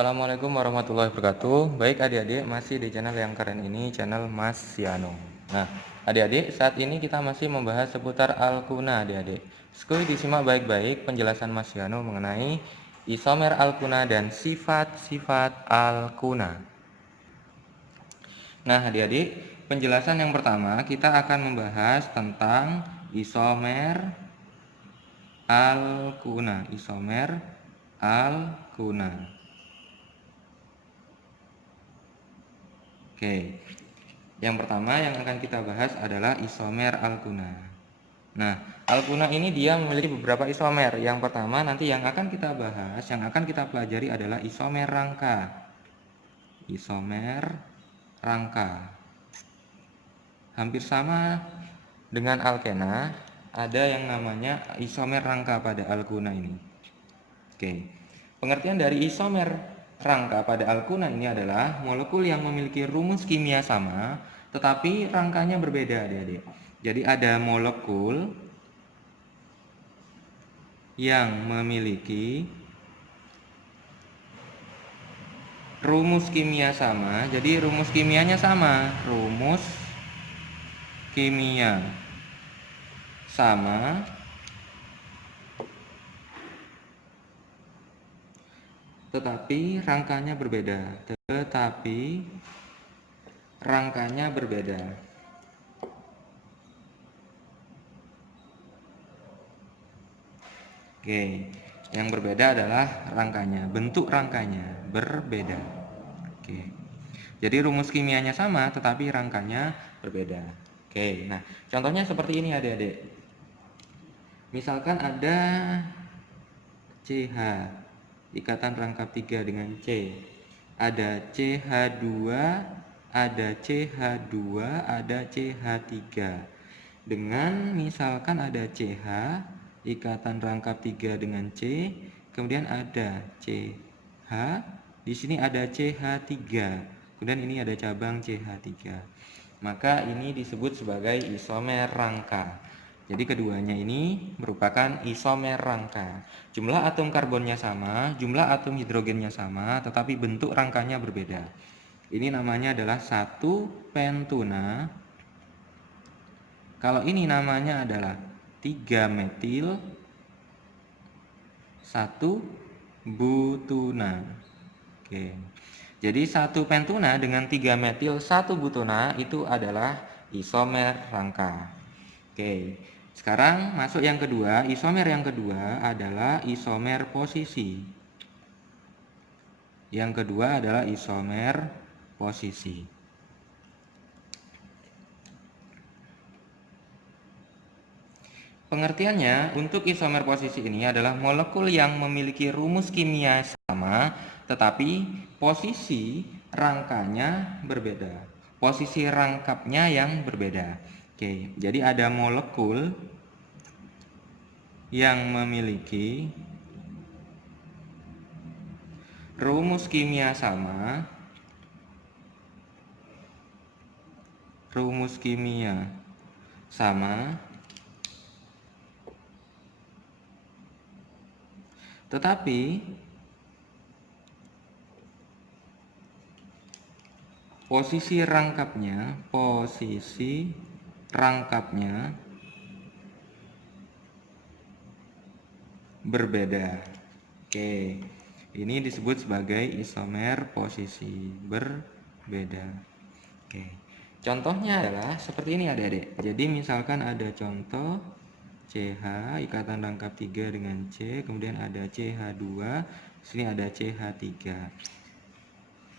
Assalamualaikum warahmatullahi wabarakatuh. Baik adik-adik, masih di channel yang keren ini, channel Mas Siano. Nah, adik-adik, saat ini kita masih membahas seputar alkuna adik-adik. Sekali disimak baik-baik penjelasan Mas Siano mengenai isomer alkuna dan sifat-sifat alkuna. Nah, adik-adik, penjelasan yang pertama kita akan membahas tentang isomer alkuna. Isomer alkuna. Oke, yang pertama yang akan kita bahas adalah isomer alkuna. Nah, alkuna ini dia memiliki beberapa isomer. Yang pertama nanti yang akan kita bahas, yang akan kita pelajari adalah isomer rangka. Isomer rangka. Hampir sama dengan alkena, ada yang namanya isomer rangka pada alkuna ini. Oke, pengertian dari isomer rangka pada alkuna ini adalah molekul yang memiliki rumus kimia sama, tetapi rangkanya berbeda, adik-adik. Jadi ada molekul yang memiliki rumus kimia sama. Jadi rumus kimianya sama, rumus kimia sama, tetapi rangkanya berbeda. Oke, yang berbeda adalah rangkanya, bentuk rangkanya berbeda. Oke, jadi rumus kimianya sama, tetapi rangkanya berbeda. Oke, nah contohnya seperti ini adik-adik. Misalkan ada CH, ikatan rangkap 3 dengan C. Ada CH2, ada CH2, ada CH3. Dengan misalkan ada CH, ikatan rangkap 3 dengan C, kemudian ada CH, di sini ada CH3, kemudian ini ada cabang CH3. Maka ini disebut sebagai isomer rangka. Jadi keduanya ini merupakan isomer rangka. Jumlah atom karbonnya sama, jumlah atom hidrogennya sama, tetapi bentuk rangkanya berbeda. Ini namanya adalah satu pentuna. Kalau ini namanya adalah 3 metil 1 butuna. Oke. Jadi satu pentuna dengan 3 metil 1 butuna itu adalah isomer rangka. Oke. Sekarang masuk yang kedua, isomer yang kedua adalah isomer posisi. Yang kedua adalah isomer posisi. Pengertiannya, untuk isomer posisi ini adalah molekul yang memiliki rumus kimia sama, tetapi posisi rangkanya berbeda. Posisi rangkapnya yang berbeda. Oke, jadi ada molekul yang memiliki rumus kimia sama, tetapi posisi rangkapnya berbeda. Oke, ini disebut sebagai isomer posisi berbeda. Oke, contohnya adalah seperti ini adik-adik. Jadi misalkan ada contoh CH, ikatan rangkap 3 dengan C, kemudian ada CH2, sini ada CH3.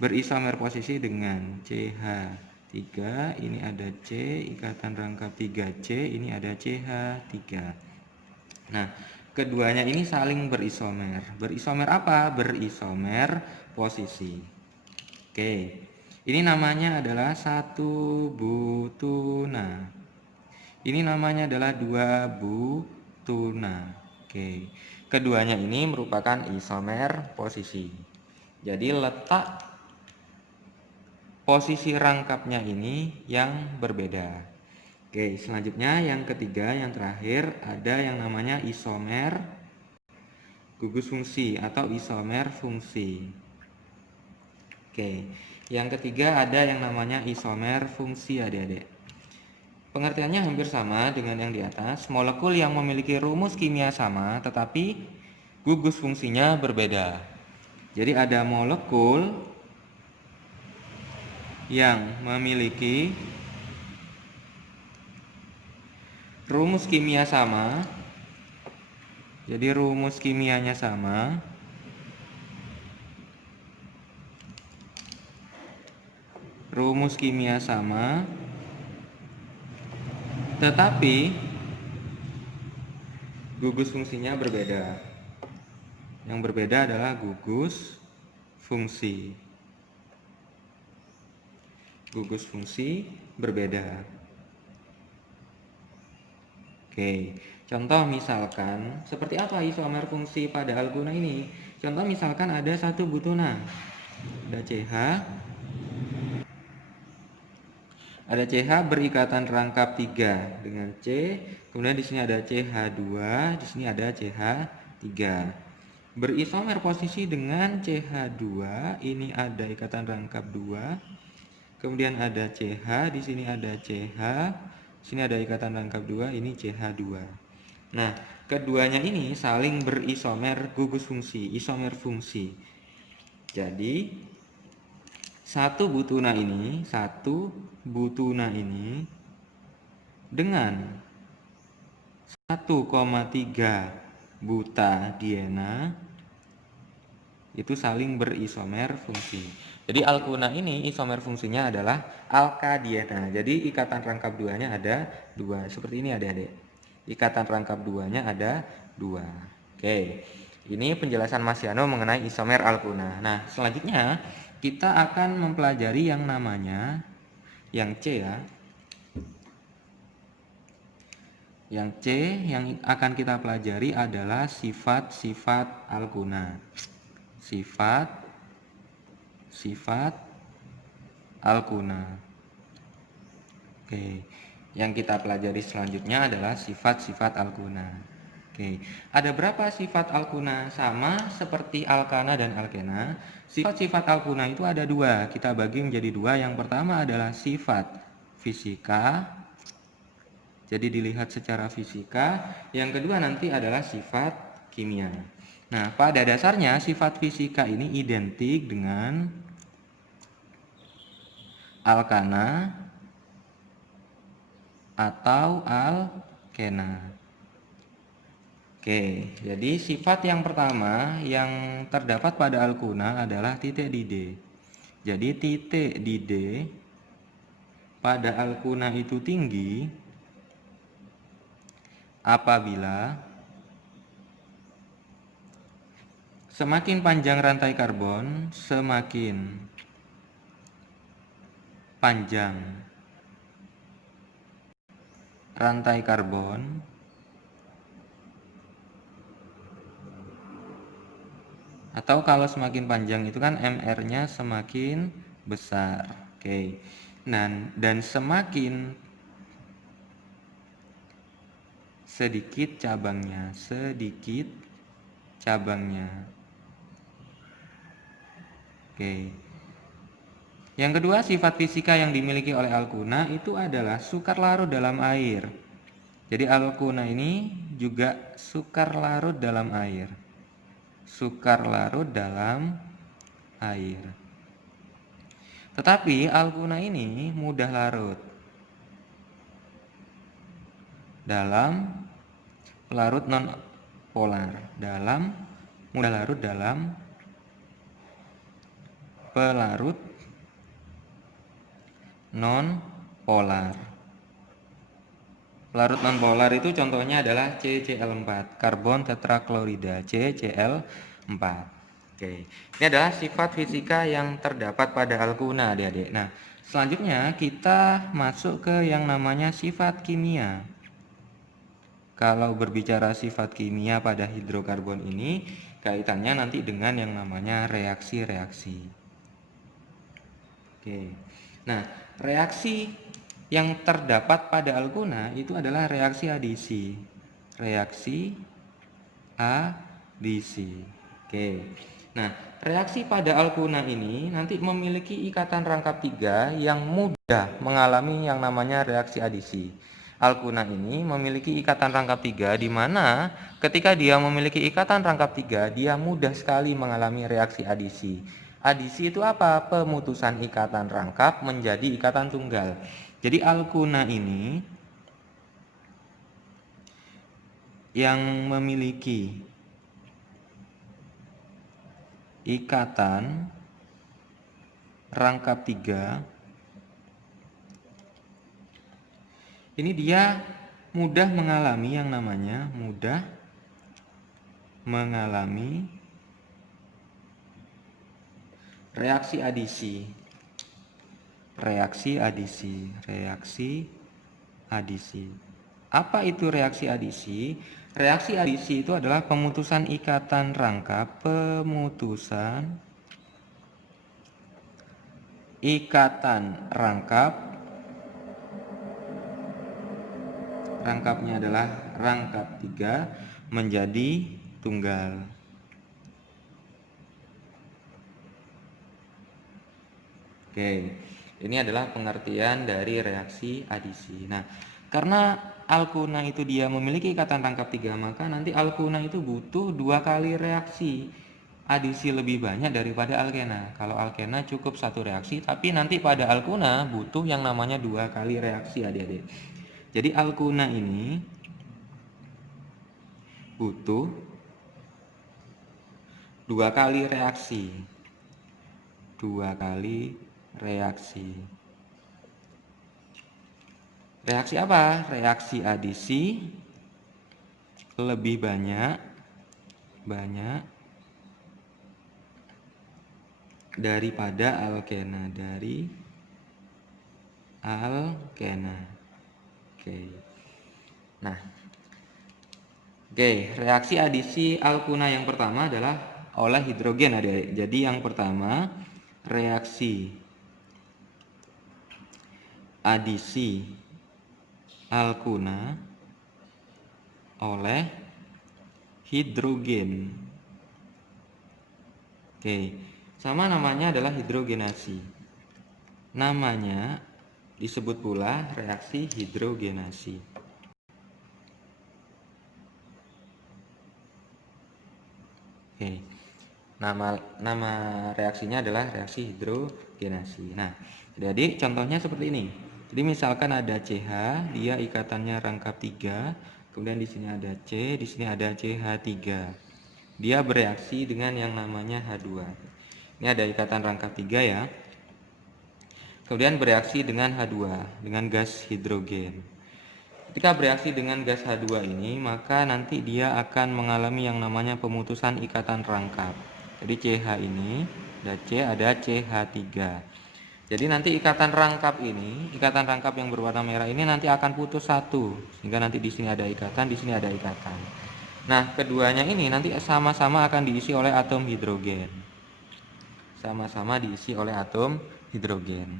Berisomer posisi dengan CH3, ini ada C, ikatan rangkap 3C, ini ada CH3. Nah, keduanya ini saling berisomer. Berisomer apa? Berisomer posisi. Oke, ini namanya adalah 1 butuna. Ini namanya adalah 2 butuna. Oke, keduanya ini merupakan isomer posisi. Jadi letak posisi rangkapnya ini yang berbeda. Oke, selanjutnya yang ketiga, yang terakhir ada yang namanya isomer gugus fungsi atau isomer fungsi. Oke, yang ketiga ada yang namanya isomer fungsi adik-adik. Pengertiannya hampir sama dengan yang di atas, molekul yang memiliki rumus kimia sama tetapi gugus fungsinya berbeda. Jadi ada molekul yang memiliki rumus kimia sama, jadi rumus kimianya sama, tetapi gugus fungsinya berbeda. Yang berbeda adalah gugus fungsi. Gugus fungsi berbeda. Oke, contoh misalkan seperti apa isomer fungsi pada alkuna ini? Contoh misalkan ada satu butuna, ada CH berikatan rangkap 3 dengan C, kemudian di sini ada CH2, di sini ada CH3. Berisomer posisi dengan CH2, ini ada ikatan rangkap 2. Kemudian ada CH, di sini ada CH, di sini ada ikatan rangkap 2, ini CH2. Nah, keduanya ini saling berisomer gugus fungsi, isomer fungsi. Jadi satu butuna ini dengan 1,3 butadiena itu saling berisomer fungsi. Jadi alkuna ini isomer fungsinya adalah alkadiena. Jadi ikatan rangkap 2-nya ada 2. Seperti ini adik-adik. Ikatan rangkap 2-nya ada 2. Oke. Ini penjelasan Mas Yano mengenai isomer alkuna. Nah, selanjutnya kita akan mempelajari yang namanya yang C ya. Yang C yang akan kita pelajari adalah sifat-sifat alkuna. Sifat alkuna. Oke. Yang kita pelajari selanjutnya adalah sifat-sifat alkuna. Oke. Ada berapa sifat alkuna? Sama seperti alkana dan alkena. Sifat-sifat alkuna itu ada 2. Kita bagi menjadi 2. Yang pertama adalah sifat fisika. Jadi dilihat secara fisika. Yang kedua nanti adalah sifat kimia. Nah, pada dasarnya sifat fisika ini identik dengan alkana atau alkena. Oke, jadi sifat yang pertama yang terdapat pada alkuna adalah titik di D. Jadi titik di D pada alkuna itu tinggi apabila semakin panjang rantai karbon, semakin panjang rantai karbon atau kalau semakin panjang itu kan MR-nya semakin besar. Oke. Dan semakin sedikit cabangnya. Oke. Yang kedua, sifat fisika yang dimiliki oleh alkuna itu adalah sukar larut dalam air. Jadi alkuna ini juga sukar larut dalam air. Tetapi alkuna ini mudah larut dalam pelarut non polar. Mudah larut dalam pelarut non polar. Pelarut non polar itu contohnya adalah CCl4, karbon tetraklorida, CCl4. Oke. Ini adalah sifat fisika yang terdapat pada alkuna, Adik-adik. Nah, selanjutnya kita masuk ke yang namanya sifat kimia. Kalau berbicara sifat kimia pada hidrokarbon ini, kaitannya nanti dengan yang namanya reaksi-reaksi. Oke. Nah, reaksi yang terdapat pada alkuna itu adalah reaksi adisi. Oke. Nah, reaksi pada alkuna ini nanti memiliki ikatan rangkap 3 yang mudah mengalami yang namanya reaksi adisi. Alkuna ini memiliki ikatan rangkap 3 di mana ketika dia memiliki ikatan rangkap 3, dia mudah sekali mengalami reaksi adisi. Adisi itu apa? Pemutusan ikatan rangkap menjadi ikatan tunggal. Jadi alkuna ini yang memiliki ikatan rangkap 3 ini dia mudah mengalami yang namanya reaksi adisi. Reaksi adisi. Apa itu reaksi adisi? Reaksi adisi itu adalah pemutusan ikatan rangkap, rangkapnya adalah rangkap 3 menjadi tunggal. Oke, ini adalah pengertian dari reaksi adisi. Nah, karena alkuna itu dia memiliki ikatan rangkap 3, maka nanti alkuna itu butuh 2 kali reaksi adisi lebih banyak daripada alkena. Kalau alkena cukup 1 reaksi, tapi nanti pada alkuna butuh yang namanya 2 kali reaksi, adik-adik. Jadi alkuna ini butuh 2 kali reaksi. 2 kali reaksi. Reaksi apa? Reaksi adisi lebih banyak daripada alkena, Oke. Nah, reaksi adisi alkuna yang pertama adalah oleh hidrogen, adik-adik. Jadi yang pertama, reaksi adisi alkuna oleh hidrogen. Sama namanya adalah hidrogenasi. Namanya disebut pula reaksi hidrogenasi. Nama reaksinya adalah reaksi hidrogenasi. Nah, jadi contohnya seperti ini. Jadi misalkan ada CH, dia ikatannya rangkap 3, kemudian di sini ada C, di sini ada CH3. Dia bereaksi dengan yang namanya H2. Ini ada ikatan rangkap 3 ya. Kemudian bereaksi dengan H2, dengan gas hidrogen. Ketika bereaksi dengan gas H2 ini, maka nanti dia akan mengalami yang namanya pemutusan ikatan rangkap. Jadi CH ini, ada C, ada CH3. Jadi nanti ikatan rangkap yang berwarna merah ini nanti akan putus satu. Sehingga nanti di sini ada ikatan, di sini ada ikatan. Nah, keduanya ini nanti sama-sama akan diisi oleh atom hidrogen. Sama-sama diisi oleh atom hidrogen.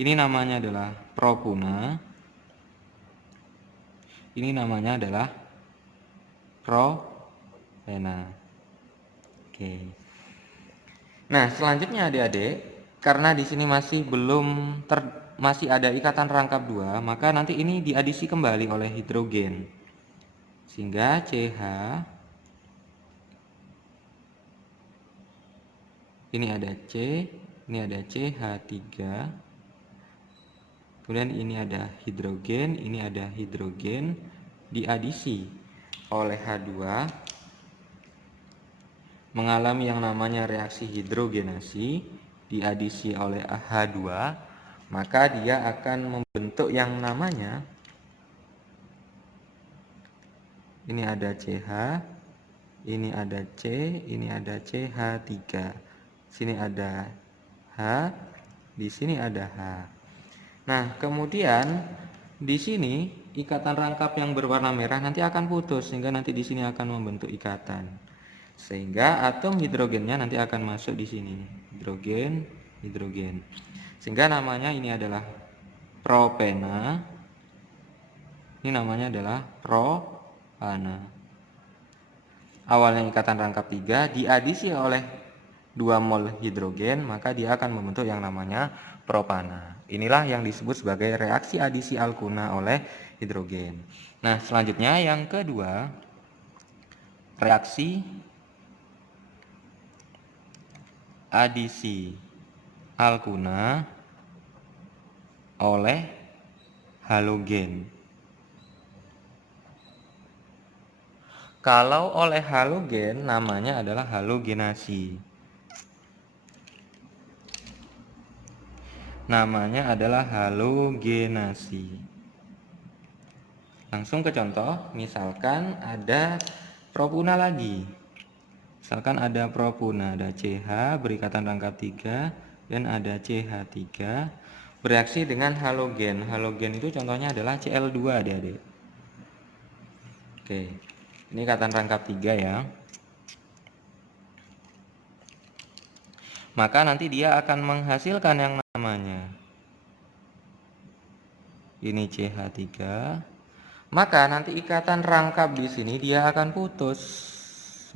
Ini namanya adalah propuna. Ini namanya adalah propena. Nah, selanjutnya adik-adik, karena di sini masih ada ikatan rangkap 2, maka nanti ini diadisi kembali oleh hidrogen. Sehingga CH ini ada C, ini ada CH3. Kemudian ini ada hidrogen, diadisi oleh H2, mengalami yang namanya reaksi hidrogenasi, diadisi oleh H2, maka dia akan membentuk yang namanya, ini ada CH, ini ada C, ini ada CH3. Sini ada H, di sini ada H. Nah, kemudian di sini ikatan rangkap yang berwarna merah nanti akan putus, sehingga nanti di sini akan membentuk ikatan. Sehingga atom hidrogennya nanti akan masuk di sini. Hidrogen. Sehingga namanya ini adalah propena. Ini namanya adalah propana. awalnya ikatan rangkap 3 diadisi oleh 2 mol hidrogen, maka dia akan membentuk yang namanya propana. Inilah yang disebut sebagai reaksi adisi alkuna oleh hidrogen. Nah, selanjutnya yang kedua, reaksi adisi alkuna oleh halogen. Kalau oleh halogen namanya adalah halogenasi. Namanya adalah halogenasi. Langsung ke contoh, misalkan ada propuna lagi. Misalkan ada propuna, ada CH berikatan rangkap 3 dan ada CH3 bereaksi dengan halogen. Halogen itu contohnya adalah Cl2, adik-adik. Oke. Ini ikatan rangkap 3 ya. Maka nanti dia akan menghasilkan yang namanya ini CH3. Maka nanti ikatan rangkap di sini dia akan putus.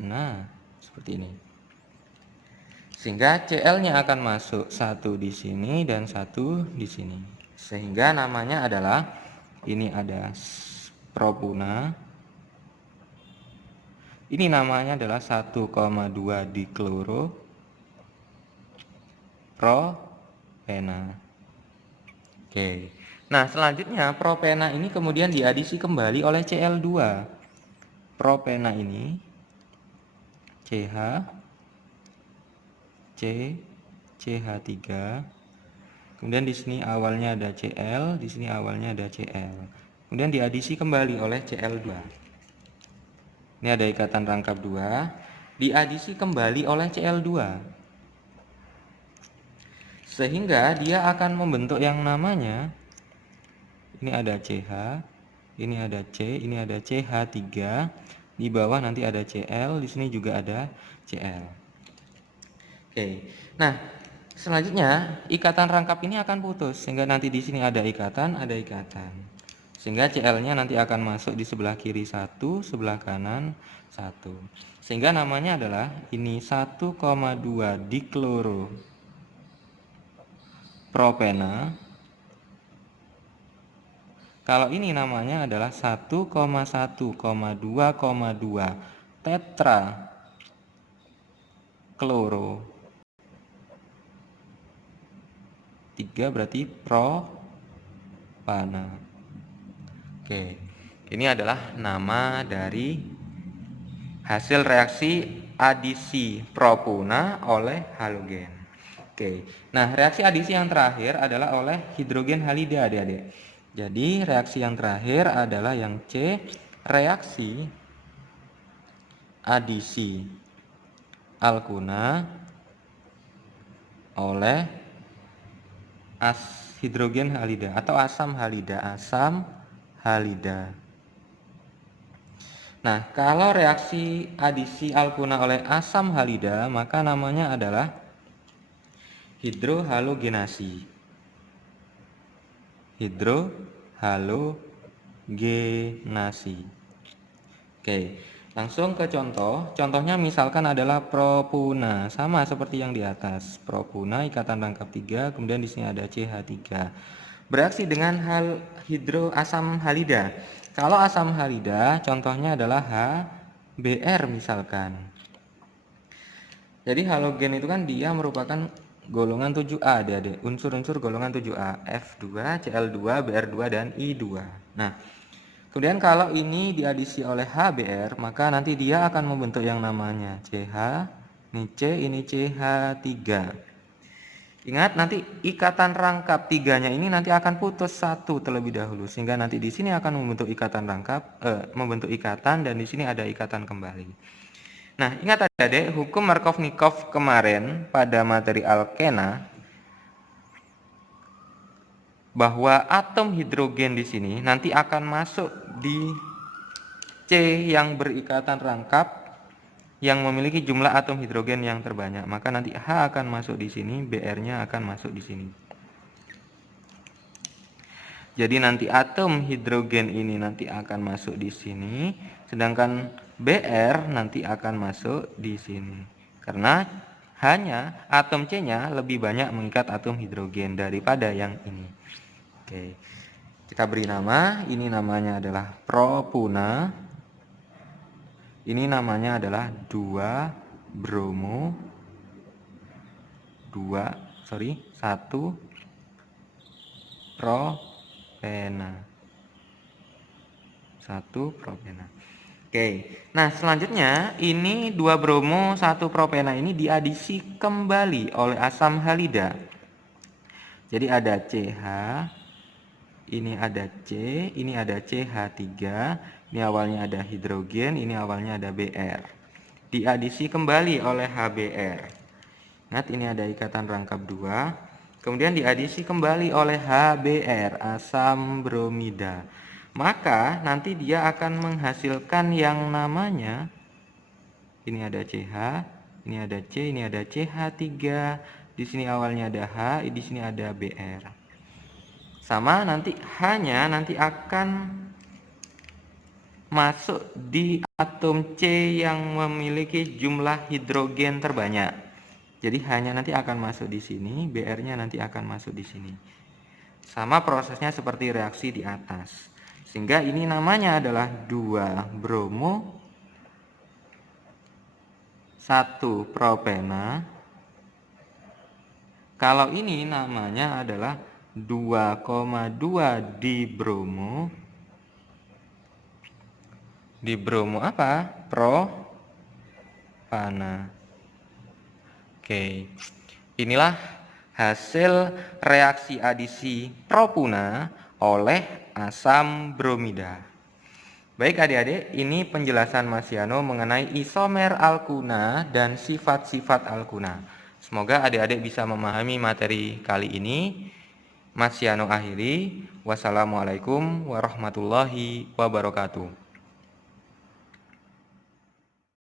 Nah, seperti ini. Sehingga Cl-nya akan masuk satu di sini dan satu di sini. Sehingga namanya adalah ini ada propuna. Ini namanya adalah 1,2 dikloro propena. Oke. Nah, selanjutnya propena ini kemudian diadisi kembali oleh Cl2. Propena ini CH C CH3. Kemudian di sini awalnya ada Cl, di sini awalnya ada Cl. Kemudian diadisi kembali oleh Cl2. Ini ada ikatan rangkap 2, diadisi kembali oleh Cl2. Sehingga dia akan membentuk yang namanya ini ada CH, ini ada C, ini ada CH3. Di bawah nanti ada Cl, di sini juga ada Cl. Oke. Nah, selanjutnya ikatan rangkap ini akan putus sehingga nanti di sini ada ikatan, ada ikatan. Sehingga Cl-nya nanti akan masuk di sebelah kiri 1, sebelah kanan 1. Sehingga namanya adalah ini 1,2 dikloro propena. Kalau ini namanya adalah 1,1,2,2 tetra kloro 3 berarti propana. Oke, ini adalah nama dari hasil reaksi adisi propuna oleh halogen. Oke, nah reaksi adisi yang terakhir adalah oleh hidrogen halida, adik-adik. Jadi reaksi yang terakhir adalah yang C, reaksi adisi alkuna oleh hidrogen halida atau asam halida, Nah, kalau reaksi adisi alkuna oleh asam halida, maka namanya adalah hidrohalogenasi. Hidrohalogenasi. Oke, langsung ke contoh. Contohnya misalkan adalah propuna, sama seperti yang di atas. Propuna ikatan rangkap 3, kemudian di sini ada CH3. Bereaksi dengan asam halida. Kalau asam halida contohnya adalah HBr misalkan. Jadi halogen itu kan dia merupakan golongan 7A, adik-adik. Unsur-unsur golongan 7A, F2, Cl2, Br2 dan I2. Nah, kemudian kalau ini diadisi oleh HBr, maka nanti dia akan membentuk yang namanya CH, ini C, ini CH3. Ingat nanti ikatan rangkap 3-nya ini nanti akan putus satu terlebih dahulu sehingga nanti di sini akan membentuk ikatan rangkap, membentuk ikatan dan di sini ada ikatan kembali. Nah, ingat adik-adik hukum Markovnikov kemarin pada materi alkena bahwa atom hidrogen di sini nanti akan masuk di C yang berikatan rangkap yang memiliki jumlah atom hidrogen yang terbanyak, maka nanti H akan masuk di sini, Br-nya akan masuk di sini. Jadi nanti atom hidrogen ini nanti akan masuk di sini, sedangkan Br nanti akan masuk di sini. Karena hanya atom C-nya lebih banyak mengikat atom hidrogen daripada yang ini. Oke. Kita beri nama, ini namanya adalah propuna. Ini namanya adalah 1 propena. 1 propena. Oke. Nah, selanjutnya ini 2 bromo 1 propena ini diadisi kembali oleh asam halida. Jadi ada CH, ini ada C, ini ada CH3, ini awalnya ada hidrogen, ini awalnya ada Br. Diadisi kembali oleh HBr. Ingat, ini ada ikatan rangkap 2. Kemudian diadisi kembali oleh HBr, asam bromida. Maka nanti dia akan menghasilkan yang namanya, ini ada CH, ini ada C, ini ada CH3, di sini awalnya ada H, di sini ada Br. Sama nanti hanya nanti akan masuk di atom C yang memiliki jumlah hidrogen terbanyak. Jadi hanya nanti akan masuk di sini, Br-nya nanti akan masuk di sini. Sama prosesnya seperti reaksi di atas. Sehingga ini namanya adalah 2 bromo 1 propena. Kalau ini namanya adalah 2,2 dibromo. Dibromo apa? Propana. Oke. Inilah hasil reaksi adisi propuna oleh asam bromida. Baik adik-adik, ini penjelasan Mas Yano mengenai isomer alkuna dan sifat-sifat alkuna. Semoga adik-adik bisa memahami materi kali ini. Mas Yano akhiri. Wassalamualaikum warahmatullahi wabarakatuh.